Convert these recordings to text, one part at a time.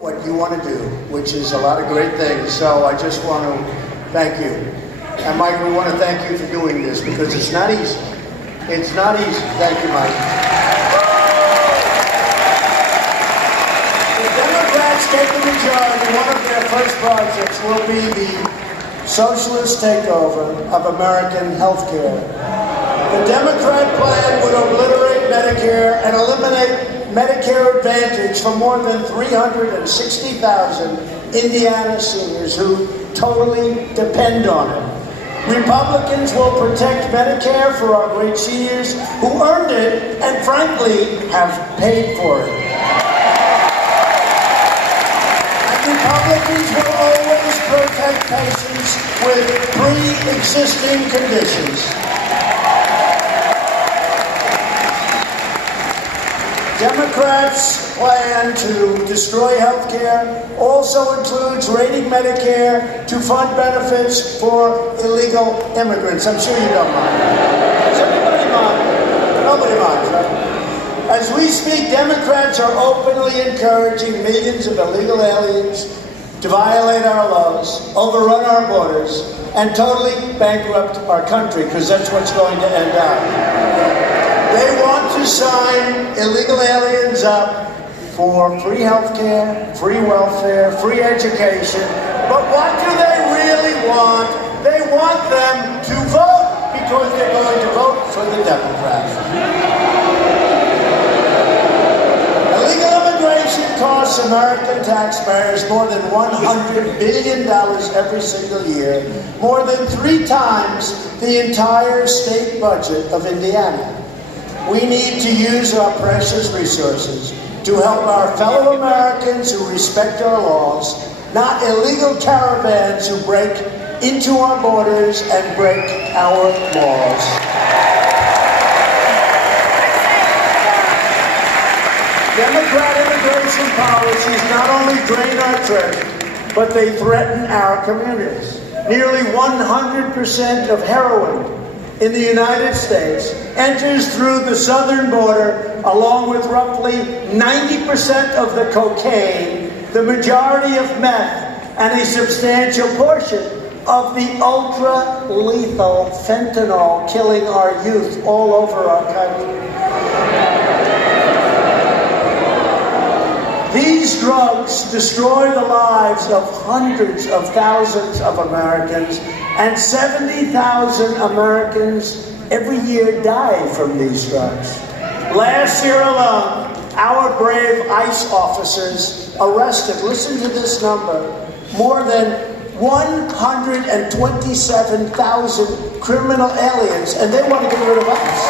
what you want to do, which is a lot of great things. So I just want to thank you. And Mike, we want to thank you for doing this because it's not easy. It's not easy. Thank you, Mike. The Democrats take the majority. One of their first projects will be the socialist takeover of American health care. The Democrat plan would obliterate Medicare and eliminate Medicare Advantage for more than 360,000 Indiana seniors who totally depend on it. Republicans will protect Medicare for our great seniors who earned it and, frankly, have paid for it. And Republicans will always protect patients with pre-existing conditions. Democrats' plan to destroy health care also includes raiding Medicare to fund benefits for illegal immigrants. I'm sure you don't mind. Does anybody mind? Nobody minds, right? As we speak, Democrats are openly encouraging millions of illegal aliens to violate our laws, overrun our borders, and totally bankrupt our country, because that's what's going to end up. They want to sign illegal aliens up for free health care, free welfare, free education. But what do they really want? They want them to vote because they're going to vote for the Democrats. Illegal immigration costs American taxpayers more than $100 billion every single year, more than 3 times the entire state budget of Indiana. We need to use our precious resources to help our fellow Americans who respect our laws, not illegal caravans who break into our borders and break our laws. Democrat immigration policies not only drain our treasury, but they threaten our communities. Nearly 100% of heroin in the United States enters through the southern border, along with roughly 90% of the cocaine, the majority of meth, and a substantial portion of the ultra-lethal fentanyl killing our youth all over our country. These drugs destroy the lives of hundreds of thousands of Americans, and 70,000 Americans every year die from these drugs. Last year alone, our brave ICE officers arrested, listen to this number, more than 127,000 criminal aliens, and they want to get rid of ICE.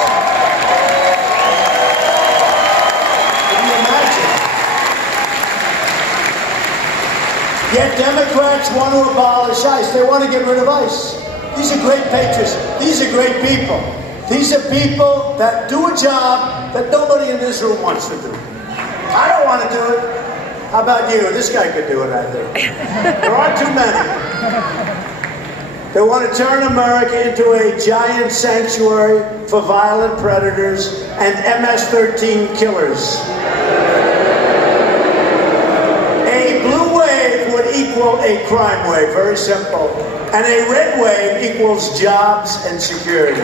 Yet Democrats want to abolish ICE. They want to get rid of ICE. These are great patriots. These are great people. These are people that do a job that nobody in this room wants to do. I don't want to do it. How about you? This guy could do it, I think. There aren't too many. They want to turn America into a giant sanctuary for violent predators and MS-13 killers. Equal a crime wave, very simple. And a red wave equals jobs and security.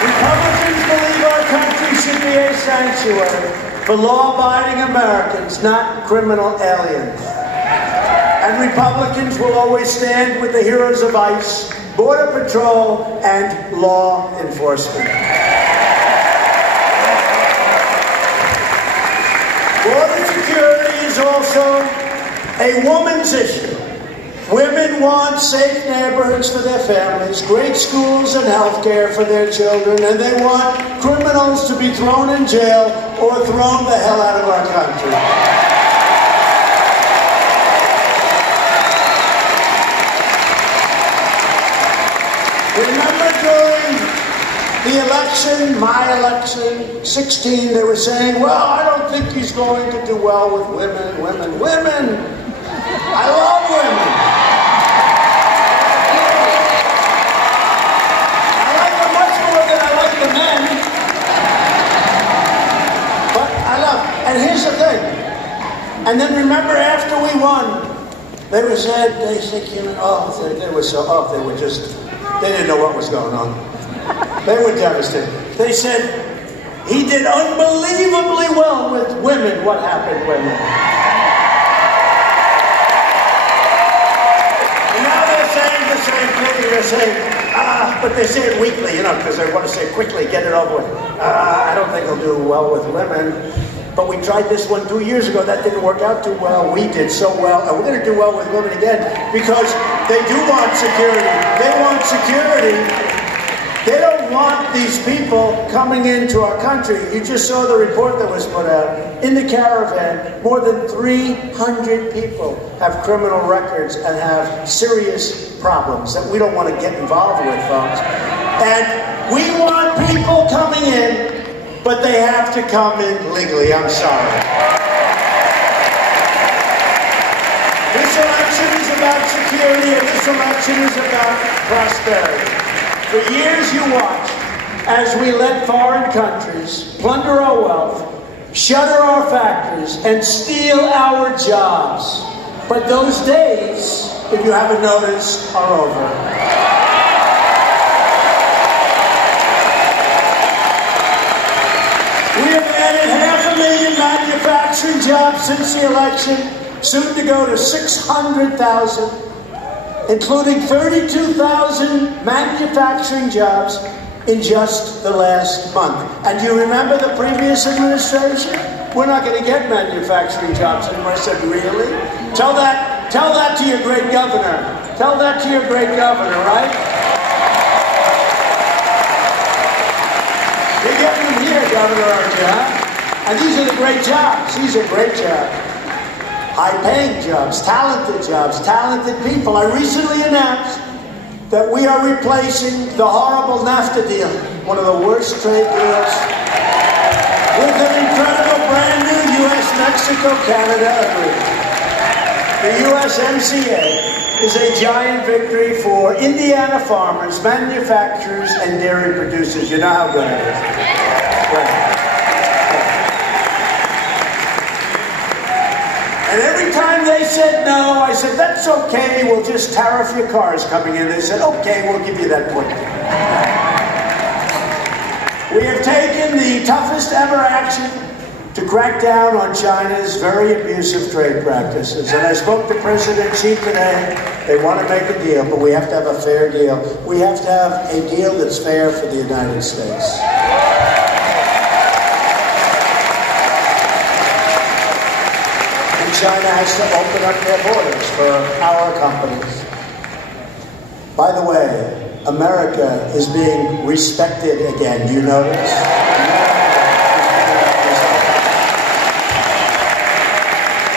Republicans believe our country should be a sanctuary for law-abiding Americans, not criminal aliens. And Republicans will always stand with the heroes of ICE, Border Patrol, and law enforcement. Border security is also a woman's issue. Women want safe neighborhoods for their families, great schools and health care for their children, and they want criminals to be thrown in jail or thrown the hell out of our country. Remember during the election, my election, 16, they were saying, well, I don't think he's going to do well with women. I love women. I like them much more than I like the men. And here's the thing. And then remember, after we won, they said, they didn't know what was going on. They were devastated. They said, he did unbelievably well with women. What happened, women? And now they're saying the same thing. They're saying, but they say it weakly, because they want to say quickly, get it over with. I don't think he'll do well with women. But we tried this one 2 years ago. That didn't work out too well. We did so well. And we're going to do well with women again because they do want security. They want security. They don't want these people coming into our country. You just saw the report that was put out. In the caravan, more than 300 people have criminal records and have serious problems that we don't want to get involved with, folks. And we want people coming in, but they have to come in legally. I'm sorry. This election is about security, and this election is about prosperity. For years you watched as we let foreign countries plunder our wealth, shutter our factories, and steal our jobs. But those days, if you haven't noticed, are over. We have added 500,000 manufacturing jobs since the election, soon to go to 600,000, including 32,000 manufacturing jobs in just the last month. And do you remember the previous administration? We're not going to get manufacturing jobs anymore. I said, really? Tell that to your great governor. Tell that to your great governor, right? You're getting them here, Governor, aren't you, huh? And these are the great jobs. These are great jobs. High-paying jobs, talented people. I recently announced that we are replacing the horrible NAFTA deal, one of the worst trade deals, with an incredible brand new U.S.-Mexico-Canada agreement. The USMCA is a giant victory for Indiana farmers, manufacturers, and dairy producers. You know how good it is. Right. And every time they said no, I said, that's okay, we'll just tariff your cars coming in. They said, okay, we'll give you that point. We have taken the toughest ever action to crack down on China's very abusive trade practices. And I spoke to President Xi today. They want to make a deal, but we have to have a fair deal. We have to have a deal that's fair for the United States. China has to open up their borders for our companies. By the way, America is being respected again. Do you notice?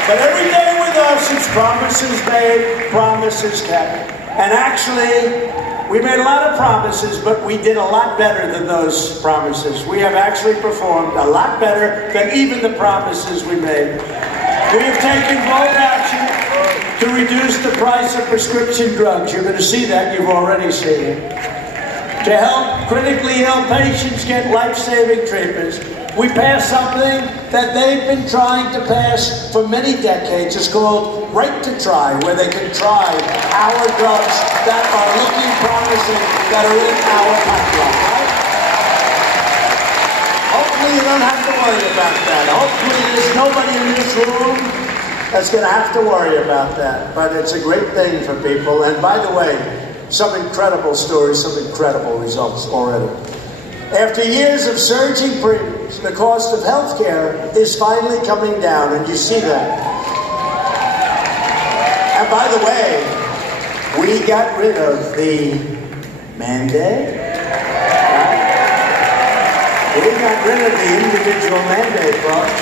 But every day with us, it's promises made, promises kept. And actually, we made a lot of promises, but we did a lot better than those promises. We have actually performed a lot better than even the promises we made. We have taken bold action to reduce the price of prescription drugs. You're going to see that. You've already seen it. To help critically ill patients get life-saving treatments, we passed something that they've been trying to pass for many decades. It's called Right to Try, where they can try our drugs that are looking promising, that are in our pipeline. Right? Hopefully you don't have to worry about that. Hopefully there's nobody in this room that's going to have to worry about that. But it's a great thing for people. And by the way, some incredible stories, some incredible results already. After years of surging premiums, the cost of health care is finally coming down, and you see that. And by the way, we got rid of the mandate. We got rid of the individual mandate, folks.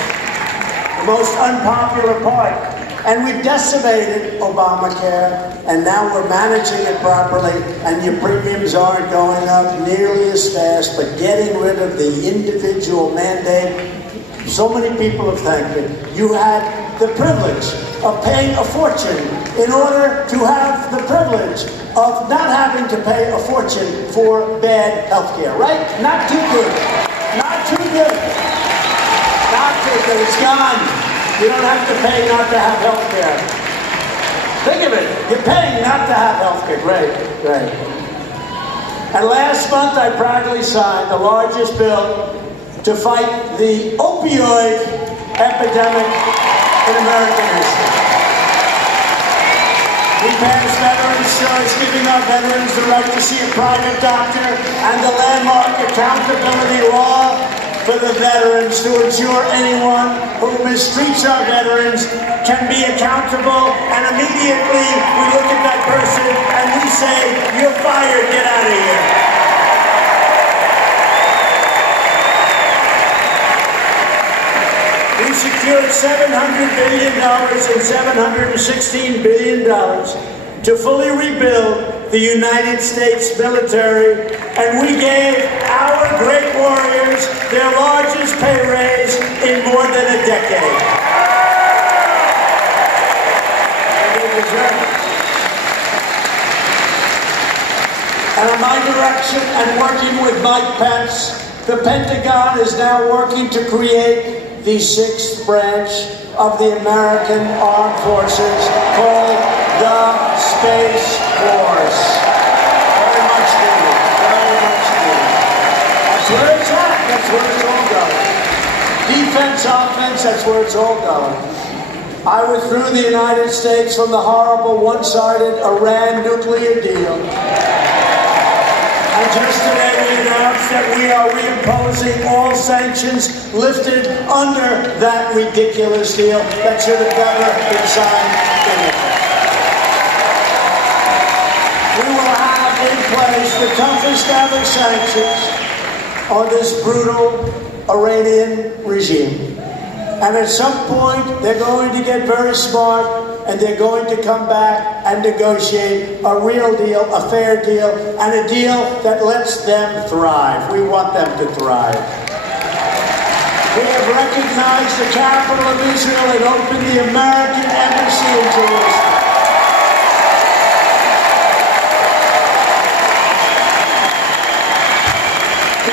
The most unpopular part. And we decimated Obamacare, and now we're managing it properly, and your premiums aren't going up nearly as fast, but getting rid of the individual mandate, so many people have thanked it. You had the privilege of paying a fortune in order to have the privilege of not having to pay a fortune for bad health care, right? Not too good. Not too good. Not It's gone. You don't have to pay not to have health care. Think of it. You're paying not to have health care. Great, great. And last month, I proudly signed the largest bill to fight the opioid epidemic in American history. We passed Veterans Choice, giving our veterans the right to see a private doctor, and the landmark accountability law for the veterans to ensure anyone who mistreats our veterans can be accountable. And immediately we look at that person and we say, "You're fired, get out of here." We secured $700 billion and $716 billion to fully rebuild the United States military, and we gave our great warriors their largest pay raise in more than a decade. They deserve it. And on my direction and working with Mike Pence, the Pentagon is now working to create the sixth branch of the American Armed Forces, called the Space Force. Very much needed. Very much needed. That's where it's at. That's where it's all going. Defense, offense, that's where it's all going. I withdrew the United States from the horrible one-sided Iran nuclear deal. And just today we announced that we are reimposing all sanctions lifted under that ridiculous deal that should have never been signed in it. We will have in place the toughest ever sanctions on this brutal Iranian regime. And at some point, they're going to get very smart, and they're going to come back and negotiate a real deal, a fair deal, and a deal that lets them thrive. We want them to thrive. We have recognized the capital of Israel and opened the American embassy in Jerusalem.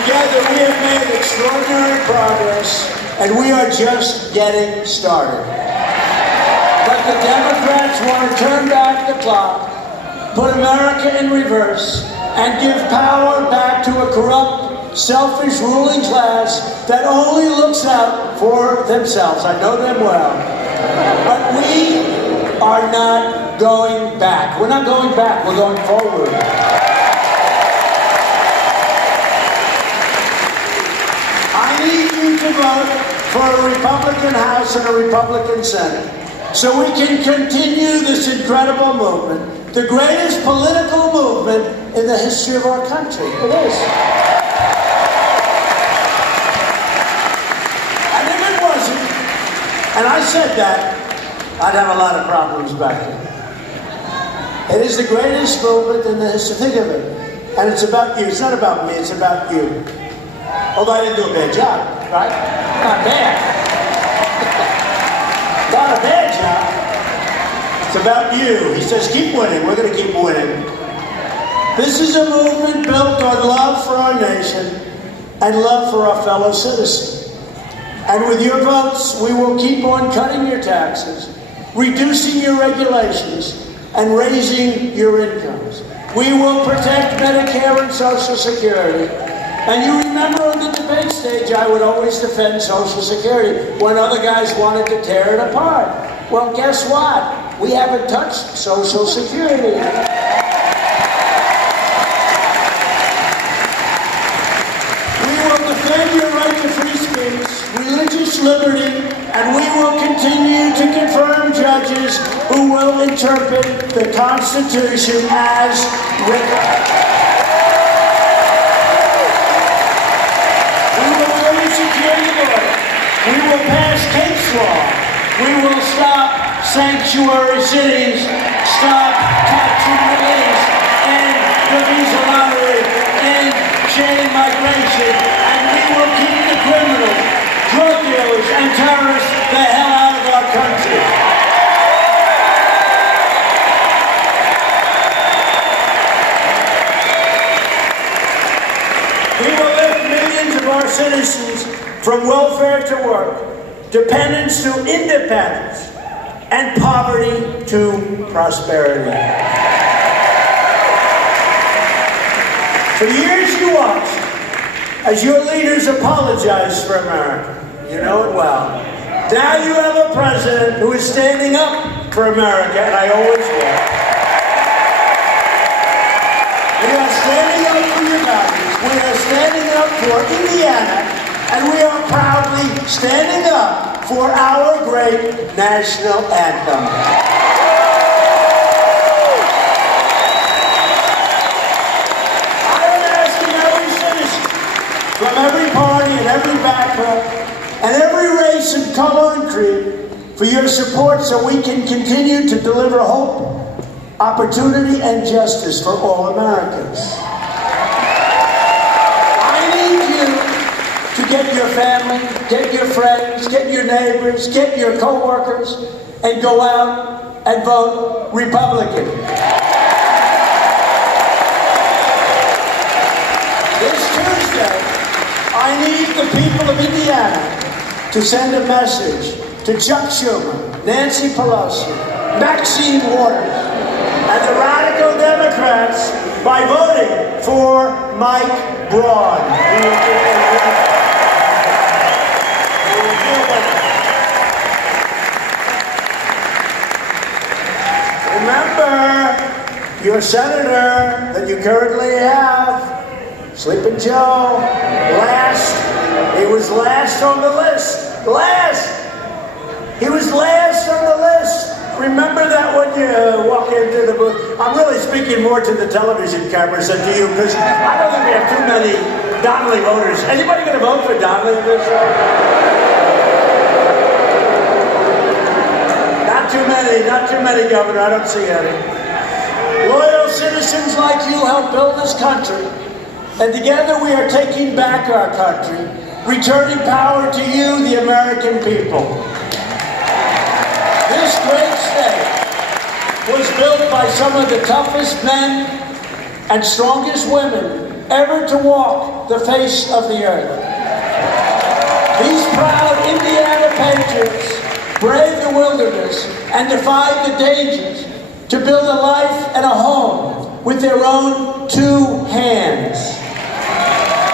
Together, we have made extraordinary progress, and we are just getting started. But the Democrats want to turn back the clock, put America in reverse, and give power back to a corrupt, selfish ruling class that only looks out for themselves. I know them well. But we are not going back. We're not going back. We're going forward. I need you to vote for a Republican House and a Republican Senate so we can continue this incredible movement, the greatest political movement in the history of our country. It is. And if it wasn't, and I said that, I'd have a lot of problems back then. It is the greatest movement in the history. Think of it. And it's about you. It's not about me. It's about you. Although I didn't do a bad job, right? Not bad. Not a bad job. It's about you. He says, keep winning. We're going to keep winning. This is a movement built on love for our nation and love for our fellow citizens. And with your votes, we will keep on cutting your taxes, reducing your regulations, and raising your incomes. We will protect Medicare and Social Security. And you remember on the debate stage, I would always defend Social Security when other guys wanted to tear it apart. Well, guess what? We haven't touched Social Security. We will defend your right to free speech, religious liberty, and we will continue to confirm judges who will interpret the Constitution as written. We will pass case law. We will stop sanctuary cities, stop taxing the base, end the visa lottery, end chain migration, and we will keep the criminals, drug dealers, and terrorists the hell out of our country. We will lift millions of our citizens from welfare to work, dependence to independence, and poverty to prosperity. For years you watched as your leaders apologized for America. You know it well. Now you have a president who is standing up for America, and I always will. We are standing up for your values. We are standing up for Indiana, and we are proudly standing up for our great national anthem. From every party and every background and every race and color and creed for your support so we can continue to deliver hope, opportunity, and justice for all Americans. I need you to get your family, get your friends, get your neighbors, get your co-workers, and go out and vote Republican. This Tuesday, I need the people of Indiana to send a message to Chuck Schumer, Nancy Pelosi, Maxine Waters, and the radical Democrats by voting for Mike Braun. Remember, your senator that you currently have, Sleeping Joe, he was last on the list. He was last on the list. Remember that when you walk into the booth? I'm really speaking more to the television cameras than to you, because I don't think we have too many Donnelly voters. Anybody going to vote for Donnelly this year? Not too many, Governor. I don't see any. Loyal citizens like you help build this country. And together we are taking back our country, returning power to you, the American people. This great state was built by some of the toughest men and strongest women ever to walk the face of the earth. These proud Indiana patriots braved the wilderness and defied the dangers to build a life and a home with their own two hands.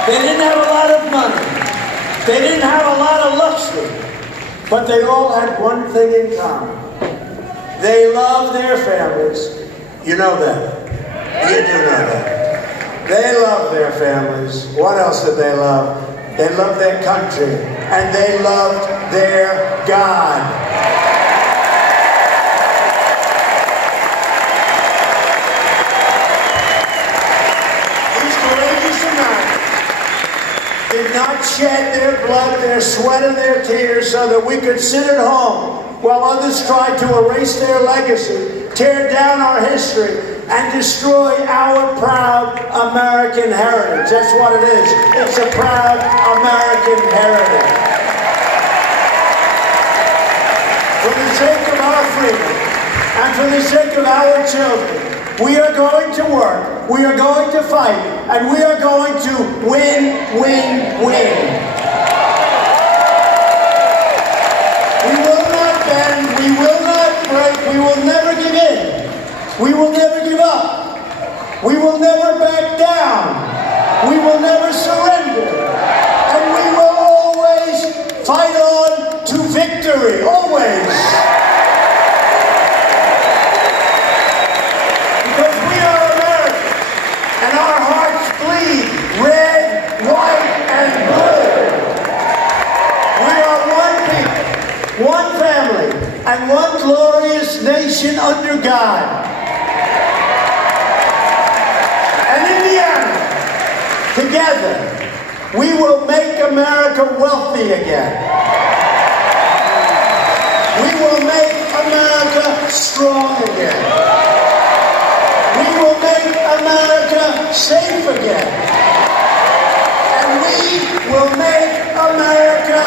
They didn't have a lot of money. They didn't have a lot of luxury. But they all had one thing in common. They loved their families. You know that. You do know that. They loved their families. What else did they love? They loved their country. And they loved their God. Did not shed their blood, their sweat, and their tears so that we could sit at home while others tried to erase their legacy, tear down our history, and destroy our proud American heritage. That's what it is. It's a proud American heritage. For the sake of our freedom and for the sake of our children, we are going to work, we are going to fight, and we are going to win, win, win. We will not bend, we will not break, we will never give in. We will never give up. We will never back down. We will never surrender. And we will always fight on to victory, always. And our hearts bleed red, white, and blue. We are one people, one family, and one glorious nation under God. And Indiana, together, we will make America wealthy again. We will make America strong again. We will make America safe again. And we will make America